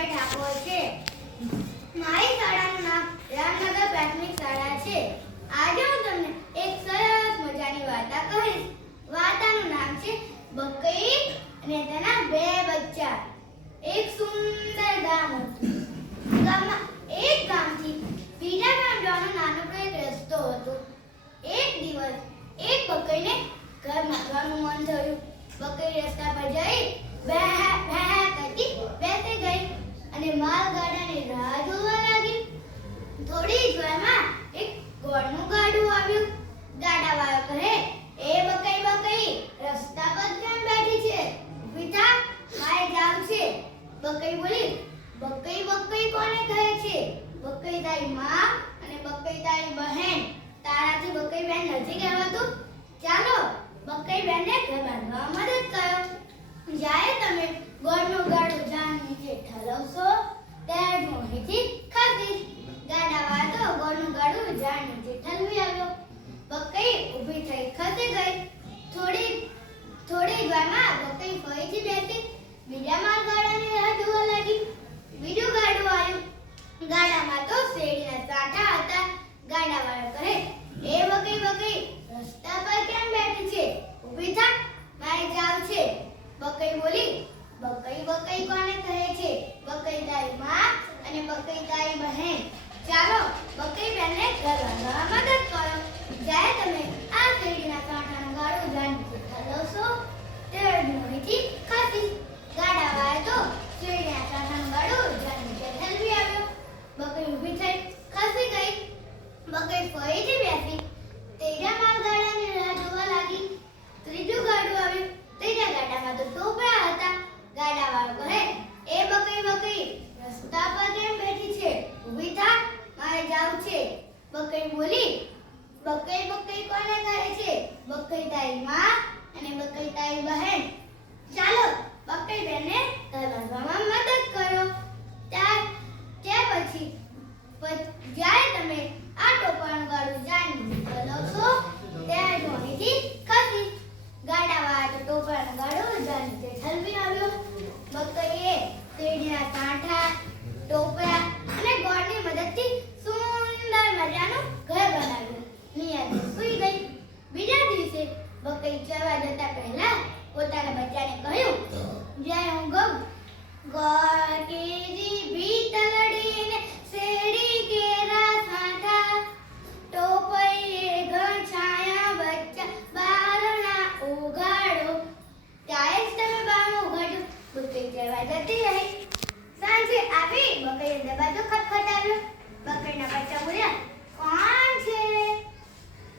ભરતભાઈ ઠાકોર છે. મારી શાળાનું નામ રામનગર પ્રાથમિક શાળા છે. આજે હું તમને એક સરસ મજાની વાર્તા કહીશ. વાર્તાનું નામ છે બકરી અને તેના બે બચ્ચા. એક સુંદર ગામ હતું. ગામમાં એક ગામથી બીજા ગામ જવાનો નાનકડો એક રસ્તો હતો. એક દિવસ એક બકરીને ઘર મૂકવાનું મન થયું. બકરી રસ્તા પર જઈ બે કરતી બેસી ગઈ અને માલગાડાની રાહ જોવા લાગી. થોડી જ વારમાં એક ગોળનું ગાડું આવ્યું. ગાડાવાળો કહે, એ બકરી રસ્તા પર કેમ બેઠી છે? ઊભી થા, મારે જાવું છે. બકરી બોલી, બકરી કોને કહે છે? બકરી તારી માં અને બકરી તારી બહેન. તારાથી બકરી બેન નથી કહેવાતું? ચાલો બકરી બેનને ઘર બાંધવામાં મદદ કરો. જ્યારે તમે ગોળનું ગાડું ઝાડ નીચે ઠલવશો ત્યારે હું અહીંથી ખસીશ. ગાડાવાળો તો ગોળનું ગાડું ઝાડ નીચે ઠલવી આવ્યો. બકરી ઊભી થઈ ખસી ગઈ. થોડી વારમાં બકરી ફરીથી બેસી બીજા માલગાડાની રાહ જોવા લાગી. બીજું ગાડું આવ્યું. ગાડામાં તો શેરડીના સાંઠા હતા. ગાડાવાળો કહે, એ બકરી રસ્તા પર કેમ બેઠી છે? ઊભી થા, મારે જાવું છે. બકરી બોલી, બકરી કોને કહે છે? બકરી તારી માં અને બકરી તારી બહેન. ચાલો બકરી બેનને ઘર બાંધવામાં મદદ કરો. જ્યારે તમે આ શેરડીના કાંઠાનું ગાડું ઝાડ નીચે ઠલવશો ત્યારે હું અહીંથી ખસીશ. ગાડાવાળો તો શેરડીના કાંઠાનું ગાડું ઝાડ નીચે ઠલવી આવ્યો. બકરી ઊભી થઈ ખસી ગઈ. બકરી ફરીથી બેસી ત્રીજા માલગાડાની રાહ જોવા લાગી. ત્રીજું ગાડું આવ્યું. ત્રીજા ગાડામાં તો ટોપરા હતા. ગાડાવાળો કહે, એ બકરી રસ્તા પર કેમ બેઠી છે? ઊભી થા, મારે જાવું છે. બકરી બોલી, બકરી કોને કહે છે? બકરી તારી માં અને બકરી તારી બહેન. ચાલો બકરી બેનને ઘર બાંધવામાં મદદ કરો. ત્યાર પછી જ્યારે તમે આ ટોપરાનું ગાડું ઝાડ નીચે ઠલવશો ત્યારે હું અહીંથી ખસીશ. ગાડાવાળો તો ટોપરાનું ગાડું ઝાડ નીચે ઠલવી આવ્યો. બકરીએ શેરડીના કાંઠા, ટોપરા અને ગોળની મદદથી સુંદર મજાનું ઘર બનાવ્યું. નિયતે સૂઈ ગઈ. બીજા દિવસે બકરી ચરવા જતા પહેલા પોતાના બચ્ચાને કહ્યું, જ્યારે હું ગઉં, ગોળ કેરી ભીતલડીને શેરડી કેરા સાંઠા, ટોપરીએ ઘર છાયા બચ્ચા બારણા ઉઘાડો. ત્યારે જ તમે બારણું ઉઘાડ્યું. બકરી ચરવા જતી રહી. સાંજે આવી બકરીએ દરવાજો ખટખટાવ્યો. બકરીના બચ્ચા બોલ્યા, કોણ છે?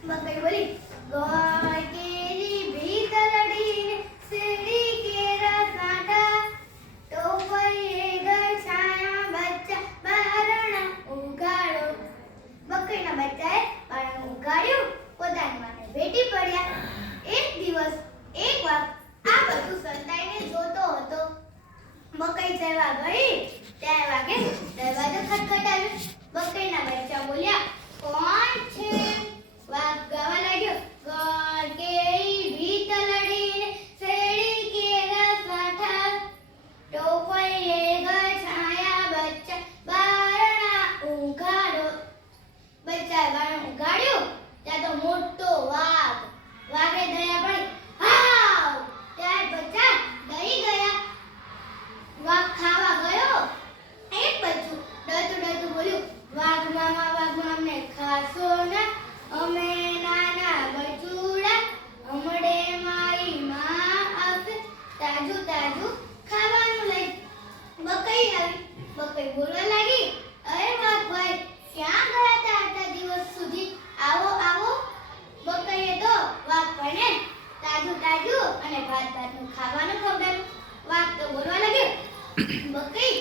બકરી બોલી, ગોળ કેરી ભીતલડીને શેરડી કેરા સાંઠા, ટોપરીએ ઘર છાયા બચ્ચા બારણા ઉઘાડો. બકરીના બચ્ચાએ બારણું ઉઘાડ્યું. પોતાની માને ભેટી પડ્યા. એક દિવસ એક વાઘ આ બધું સંતાઈને જોતો હતો. બકરી ચરવા ગઈ ત્યારે વાઘે દરવાજો ખટખટાવ્યો. બકરીના બચ્ચા બોલ્યા, કોણ છે? વાઘ ગાવા લાગ્યો, ગોળ કેરી ભીતલડીને શેરડી કેરા સાંઠા, ટોપરીએ ઘર છાયા બચ્ચા બારણા ઉઘાડો. બચ્ચાએ બારણું ઉઘાડ્યું ત્યાં તો મોટો વાઘ. વાઘે દયા પડી, હાવ! ત્યારે બચ્ચા ડરી ગયા. વાઘ ખાવા ગયો. એક બચ્ચું ડરતું બોલ્યું, વાઘ મામા અમને ખાશો ના? અમે નાના બચુડા, હમણે મારી માં આવશે તાજું ખાવાનું લઈ. બકરી આવી. બકરી બોલવા લાગી, અરે વાઘભાઈ, ક્યાં ગયા હતા આટલા દિવસ સુધી? આવો. બકરીએ તો વાઘભાઈને તાજું અને ભાતનું ખાવાનું ખવડાવ્યું. વાઘ તો બોલવા લાગ્યો, બકરી